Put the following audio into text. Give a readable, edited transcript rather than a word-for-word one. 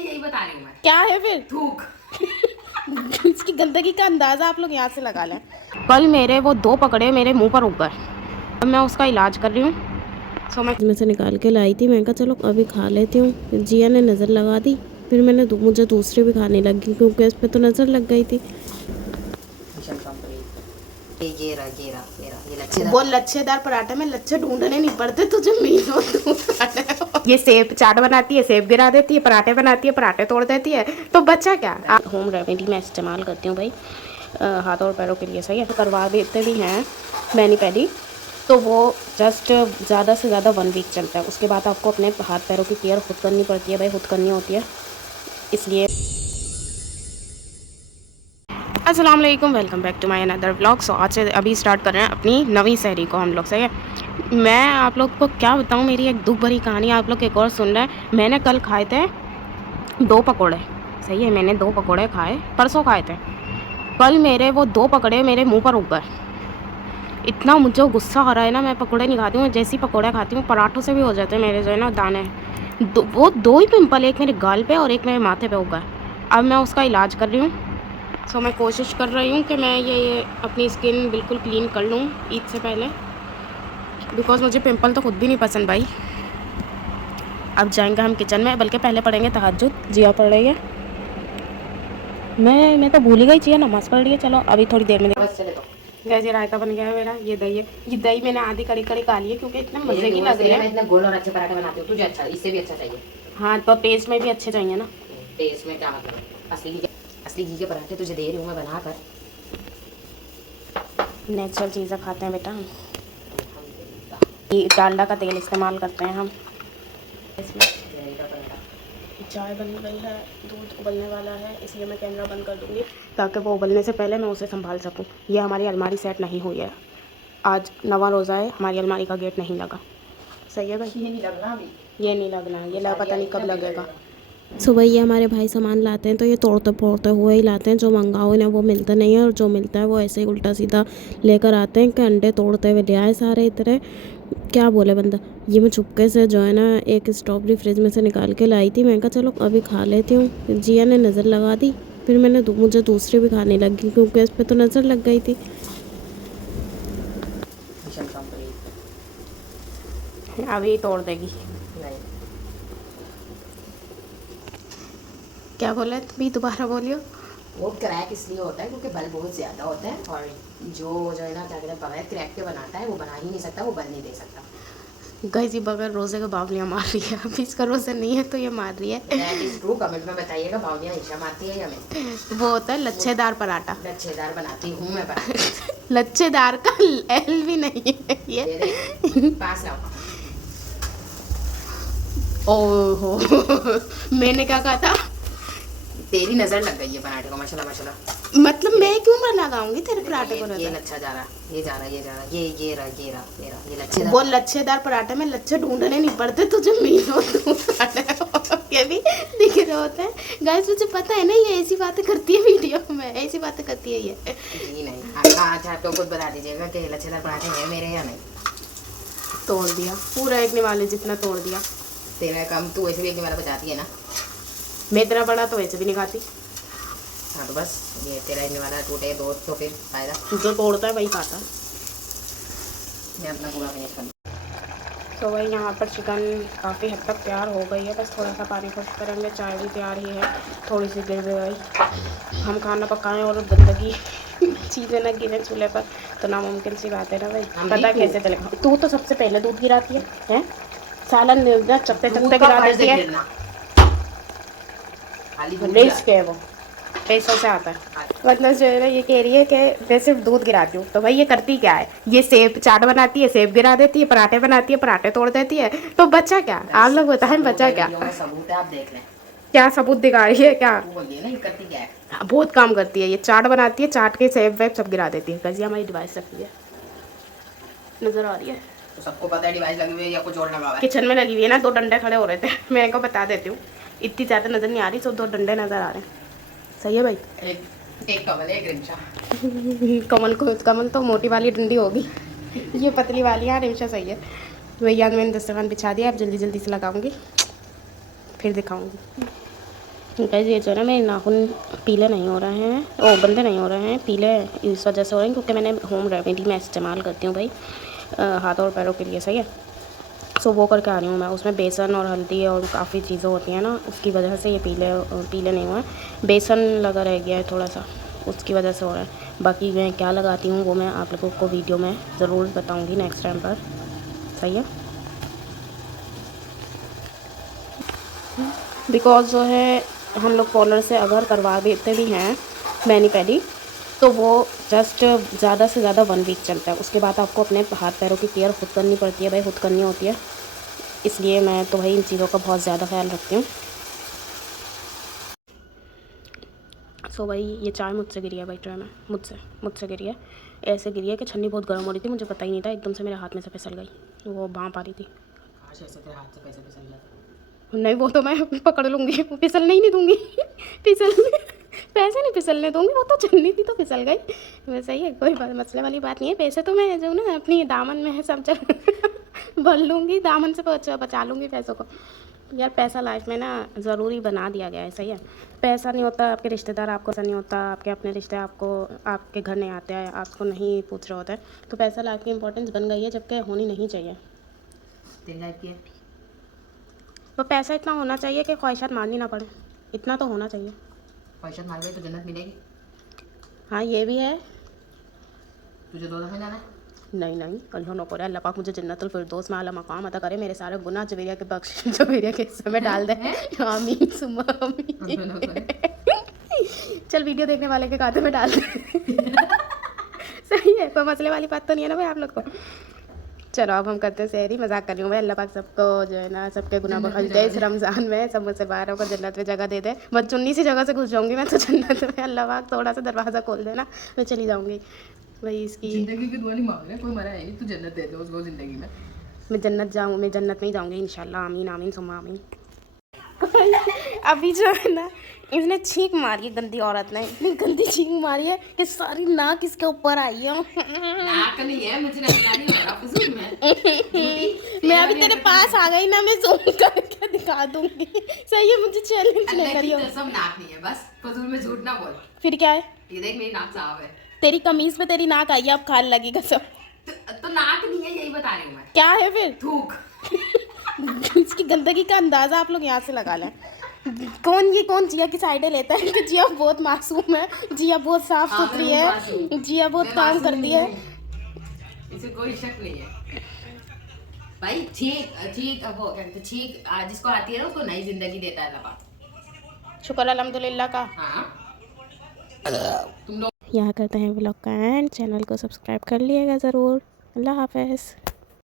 यही बता रही हूँ मैं। क्या है फिर? थूक। इसकी गंदगी का अंदाजा आप लोग यहाँ से लगा लें। कल मेरे वो 2 पकड़े मेरे मुंह पर उग गए। अब मैं उसका इलाज कर रही हूँ। सो मैं से निकाल के लाई थी। मैंने कहा चलो अभी खा लेती हूँ। फिर जिया ने नज़र लगा दी। फिर मैंने मुझे दूसरी भी खाने लगी क्योंकि इस पर तो नज़र लग गई थी। वो लच्छेदार पराठे में लच्छे ढूंढने नहीं पड़ते तुझे, मीनो ये सेब चाट बनाती है, सेब गिरा देती है, पराठे बनाती है, पराठे तोड़ देती है, तो बच्चा क्या। होम रेमेडी मैं इस्तेमाल करती हूँ भाई, हाथों और पैरों के लिए। सही है, करवा देते भी हैं मैनी पैडी, तो वो जस्ट ज़्यादा से ज़्यादा 1 वीक चलता है। उसके बाद आपको अपने हाथ पैरों की केयर खुद करनी पड़ती है भाई, खुद करनी होती है। इसलिए अस्सलाम वालेकुम, welcome back to my another vlog. So आज से अभी स्टार्ट कर रहे हैं अपनी नवी सहरी को हम लोग। सही है, मैं आप लोग को क्या बताऊं, मेरी एक दुख भरी कहानी आप लोग एक और सुन रहे हैं। मैंने कल खाए थे 2 पकोड़े। सही है, मैंने 2 पकोड़े खाए, परसों खाए थे। कल मेरे वो 2 पकोड़े मेरे मुंह पर उग गए। इतना मुझे गुस्सा आ रहा है ना, मैं पकोड़े नहीं खाती हूँ, जैसी पकोड़े खाती हूँ पराठों से भी हो जाते हैं मेरे जो है ना दाने। वो 2 ही पिंपल, एक मेरे गाल पे और एक मेरे माथे पे उग गए। अब मैं उसका इलाज कर रही हूँ। सो मैं कोशिश कर रही हूँ कि मैं ये अपनी स्किन बिल्कुल क्लीन कर लूँ ईद से पहले, बिकॉज मुझे पिंपल तो खुद भी नहीं पसंद भाई। अब जाएंगे हम किचन में, बल्कि पहले पढ़ेंगे तहज्जुद। जिया पढ़ रही है, मैं तो भूल ही गई, जिया नमाज़ पढ़ रही है। चलो अभी थोड़ी देर में गैस रायता बन गया है मेरा। ये दही है, ये दही मैंने आधी कड़ी कड़ी खा ली है क्योंकि इतने मज़े की लग रही है। इतने गोल और अच्छे पराठे बनाती हूँ, तुझे अच्छा इससे भी अच्छा चाहिए। हाँ, तो टेस्ट में भी अच्छे चाहिए ना। टेस्ट में क्या मतलब, असली घी के पराठे तुझे दे रही हूँ मैं बनाकर। नेचुरल चीज़ें खाते हैं बेटा, डालडा का तेल इस्तेमाल करते हैं हम इसमें। चाय बन गई है, दूध उबलने वाला है, इसलिए मैं कैमरा बंद कर दूंगी ताकि वो उबलने से पहले मैं उसे संभाल सकूं। ये हमारी अलमारी सेट नहीं हुई है, आज नवा रोज़ा है, हमारी अलमारी का गेट नहीं लगा। सही है भाई, ये नहीं लगना अभी, ये नहीं लगना, ये पता नहीं कब लगेगा। सुबह ये हमारे भाई सामान लाते हैं तो ये तोड़ते फोड़ते हुए ही लाते हैं। जो मंगाओ ना वो मिलता नहीं है, और जो मिलता है वो ऐसे ही उल्टा सीधा लेकर आते हैं कि अंडे तोड़ते हुए ले आए सारे इतने। क्या बोले बंदा। ये मैं चुपके से जो है ना एक स्ट्रॉबेरी फ्रिज में से निकाल के लाई थी। मैंने कहा चलो अभी खा लेती हूँ। जिया ने नज़र लगा दी। फिर मुझे दूसरी भी खाने लगी क्योंकि इस पर तो नज़र लग गई थी। अभी तोड़ देगी। क्या बोला तुम, दोबारा बोलियो। वो क्रैक इसलिए होता है क्योंकि बल बहुत ज़्यादा होता है, और जो है ना क्या कहते हैं बगैर क्रैक के बनाता है वो बना ही नहीं सकता, वो बल नहीं दे सकता। गाइस ये बगैर रोज़े का बावलियाँ मार रही है, अभी इसका रोज़ा नहीं है तो ये मार रही है। दैट इज ट्रू, कमेंट में बताइएगा बावलियाँ ईशा मारती है या मैं। वो होता है लच्छेदार पराठा। लच्छेदार बनाती हूँ मैं पराठा। लच्छेदार का एल भी नहीं है ये। पास लाओ। ओहो मैंने क्या कहा था, तेरी नज़र लग गई है पराठे को, माशाल्लाह माशाल्लाह। मतलब मैं क्यों लगाऊंगी तेरे पराठे को नजर। ये लच्छा जा रहा, ये जा रहा, ये जा रहा, ये रहा, ये रहा, ये रहा, ये लच्छेदार। वो लच्छेदार पराठे में लच्छे ढूंढने नहीं पड़ते तुझे, मीनो ये भी दिख रहे होते हैं। गाइस मुझे पता है ना, ये ऐसी बातें करती है वीडियो में, ऐसी बातें करती है ये। जी नहीं, अच्छा तो खुद बता दीजिएगा कि लच्छेदार पराठे हैं मेरे या नहीं। तोड़ दिया पूरा, एक निवाले जितना तोड़ दिया। तेरा कम, तू वैसे भी एक निवाला बचाती है ना। मैं इतना बड़ा तो वैसे भी नहीं खाती। हाँ तो बस ये तेरा एक निवाला टूटे दो तो फिर फायदा। जो तोड़ता है वही खाता। मैं अपना पूरा फिनिश कर। तो वही यहाँ पर चिकन काफ़ी हद तक तैयार हो गई है, बस थोड़ा सा पानी खुश करेंगे। चाय भी तैयार ही है, थोड़ी सी गिर भी गई। हम खाना पकाएं और गंदगी चीज़ें ना गिरे चूल्हे पर तो नामुमकिन सी बात है ना भाई। पता कैसे चलेगा, तू तो सबसे पहले दूध गिराती है, हैं? सालन चकते चकते गिरा देती है। रिस्क है वो, पैसों से आता है। मतलब जो है ना ये कह रही है कि मैं सिर्फ दूध गिराती हूँ, तो भाई ये करती क्या है, ये सेब चाट बनाती है, सेब गिरा देती है, पराठे बनाती है, पराठे तोड़ देती है, तो बच्चा क्या। आप लोग बताएं बच्चा क्या। सबूत है, आप देख लें। क्या सबूत दिखा रही है क्या। बोलिए ना, करती क्या है। बहुत काम करती है ये, चाट बनाती है, चाट के सेब वेब सब गिरा देती है। कजी हमारी डिवाइस रखी है, नजर आ रही है तो सबको पता है डिवाइस लगी हुई है या कुछ और लगा हुआ है। किचन में लगी हुई है ना, 2 डंडे खड़े हो रहे थे, मैं इनको बता देती हूँ। इतनी ज़्यादा नज़र नहीं आ रही, सब 2 डंडे नज़र आ रहे हैं। सही है भाई। एक कमल है, एक रिमशा। कमल तो मोटी वाली डंडी होगी, ये पतली वाली। हाँ रिमशा सही है। भैया मैंने दस्तरखान बिछा दिया, अब जल्दी जल्दी से लगाऊंगी फिर दिखाऊंगी। गाइस ये जो है ना मेरे नाखून पीले नहीं हो रहे हैं, ओ गंदे नहीं हो रहे हैं, पीले इस वजह से हो रहे हैं क्योंकि मैंने होम रेमेडी मैं इस्तेमाल करती हूँ भाई हाथों और पैरों के लिए, सही है। सो वो करके आ रही हूँ मैं, उसमें बेसन और हल्दी और काफ़ी चीज़ें होती हैं ना, उसकी वजह से ये पीले पीले नहीं हुए, बेसन लगा रह गया है थोड़ा सा, उसकी वजह से हो रहा है। बाकी मैं क्या लगाती हूँ वो मैं आप लोगों को वीडियो में ज़रूर बताऊँगी नेक्स्ट टाइम पर, सही है। बिकॉज जो है हम लोग पार्लर से अगर करवा देते भी हैं मैनी पैडी तो वो जस्ट ज़्यादा से ज़्यादा 1 वीक चलता है, उसके बाद आपको अपने हाथ पैरों की केयर खुद करनी पड़ती है भाई, खुद करनी होती है। इसलिए मैं तो भाई इन चीज़ों का बहुत ज़्यादा ख्याल रखती हूँ। सो भाई ये चाय मुझसे गिरी है भाई, ट्रे में मुझसे गिरी है, ऐसे गिरी है कि छन्नी बहुत गर्म हो रही थी, मुझे पता ही नहीं था, एकदम से मेरे हाथ में से फिसल गई, वो भाप आ रही थी। ऐसे तेरे हाथ से पैसे फिसल जाते। नहीं वो तो मैं पकड़ लूँगी, वो फिसलने ही नहीं दूँगी फिसलने पैसे नहीं फिसलने दूँगी, वो तो चलनी थी तो फिसल गई। वैसे ही है, कोई बात मसले वाली बात नहीं है, पैसे तो मैं जो ना अपनी दामन में है सब चल भर लूँगी, दामन से बचा लूँगी पैसों को। यार पैसा लाइफ में ना ज़रूरी बना दिया गया है, सही है। पैसा नहीं होता आपके रिश्तेदार आपको, ऐसा नहीं होता आपके अपने रिश्ते आपको आपके घर नहीं आते हैं, आपको नहीं पूछ रहे होते हैं, तो पैसा लाइफ की इंपॉर्टेंस बन गई है, जबकि होनी नहीं चाहिए। तेरी लाइफ की है, तो पैसा इतना होना चाहिए कि ख्वाहिशात मारनी ना पड़े, इतना तो होना चाहिए। ख्वाहिशात मार गई तो जन्नत मिलेगी। हाँ ये भी है। तुझे 2 दफ़े जाना है। नहीं अल्लाह न करे, अल्लाह पाक मुझे जन्नतुल फिरदौस में आला मकाम अता करे, मेरे सारे गुनाह जवेरिया के बख्श जवेरिया के हिस्से में डाल दे, आमीन सुम्मा आमीन। चल वीडियो देखने वाले के खाते में डाल दे सही है, कोई मसले वाली बात तो नहीं है ना भाई आप लोग को। चलो अब हम करते हैं सहरी, मजाक कर रही हूँ भाई, अल्लाह पाक सबको जो है ना सबके गुनाह बख्श दे इस रमज़ान में, सब मुसलमानों को जन्नत में जगह दे दे। बस चुन्नी सी जगह से घुस जाऊँगी मैं तो जन्नत में, अल्लाह पाक थोड़ा सा दरवाज़ा खोल देना मैं चली जाऊँगी भाई। इसकी जिंदगी की दुआ नहीं मांग रहे, कोई मरा है नहीं, तू जन्नत दे दे उसको जिंदगी में। मैं जन्नत में ही जाऊँगी इंशाल्लाह, आमीन आमीन सुम्मा आमीन। अभी जो है ना इसने छींक मारी है, गंदी औरत ने इतनी गंदी छींक मारी है कि सारी नाक इसके ऊपर आई है। नाक नहीं है, मुझे नहीं हो रहा फुसूल में। मैं अभी तेरे पास आ गई ना, मैं ज़ूम करके दिखा दूंगी, सही है, मुझे चैलेंज ले रही हो। सब नाक नहीं है, बस फुसूल में झूठ ना बोल। फिर क्या है? ये देख मेरी नाक साफ है। तेरी कमीज पे तेरी नाक आई है, अब खाल लगेगा सब। तो नाक नहीं है, यही बता रही हूँ मैं। क्या है फिर? थूक। इसकी गंदगी का अंदाजा आप लोग यहाँ से लगा लें। कौन जिया की साइडें लेता है कि जिया बहुत मासूम है, जिया बहुत साफ सुथरी है, जिया बहुत काम करती है, इसे कोई शक नहीं है भाई। ठीक वो ठीक जिसको आती है ना उसको नई जिंदगी देता है अल्लाह। शुक्र अल्हम्दुलिल्लाह का। हाँ तुम लोग यहाँ करते हैं व्लॉग का एंड, चैनल को सब्सक्राइब कर लिएगा ज़रूर। अल्लाह हाफ़िज़।